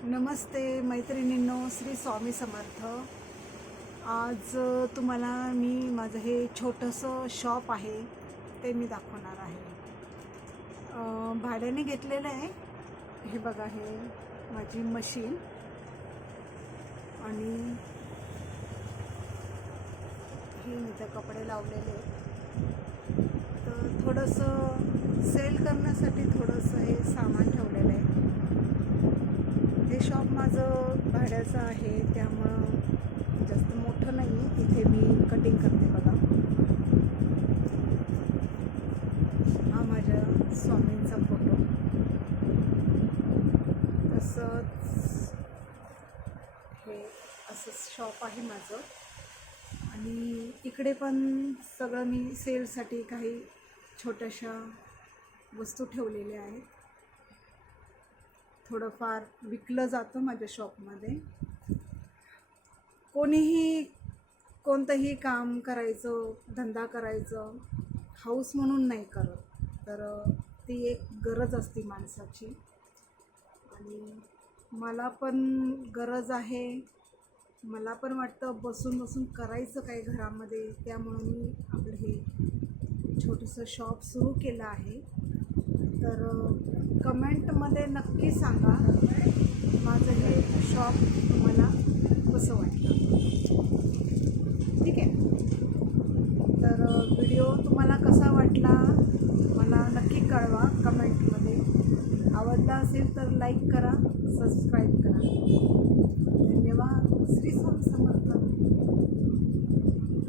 नमस्ते मैत्रिणींनो, श्री स्वामी समर्थ। आज तुम्हाला मी माझं हे छोटंसं शॉप आहे ते मी दाखवणार आहे। भाड्याने घेतलेलं आहे। हे बघा, हे माझी मशीन आणि हे मी तर कपडे लावलेले आहेत। तर थोडंसं सेल करण्यासाठी थोडंसं हे सामान ठेवलेलं आहे। हे शॉप माझं भाड्याचं आहे, त्यामुळं जास्त मोठं नाही आहे। इथे मी कटिंग करते बघा। हा माझ्या स्वामींचा फोटो। तसंच हे असं शॉप आहे माझं। आणि इकडे पण सगळं मी सेलसाठी काही छोट्याशा वस्तू ठेवलेल्या आहेत। थोडंफार विकलं जातं माझ्या शॉपमध्ये। कोणीही कोणतंही काम करायचं, धंदा करायचं हाऊस म्हणून नाही करत, तर ती एक गरज असते माणसाची। आणि मला पण गरज आहे। मला पण वाटतं बसून बसून करायचं काय घरामध्ये, त्यामुळं मी आपलं हे छोटंसं शॉप सुरू केलं आहे। तर कमेंटमध्ये नक्की सांगा माझं हे शॉप तुम्हाला कसं वाटलं, ठीक आहे। तर व्हिडिओ तुम्हाला कसा वाटला मला नक्की कळवा कमेंटमध्ये। आवडला असेल तर लाईक करा, सबस्क्राईब करा।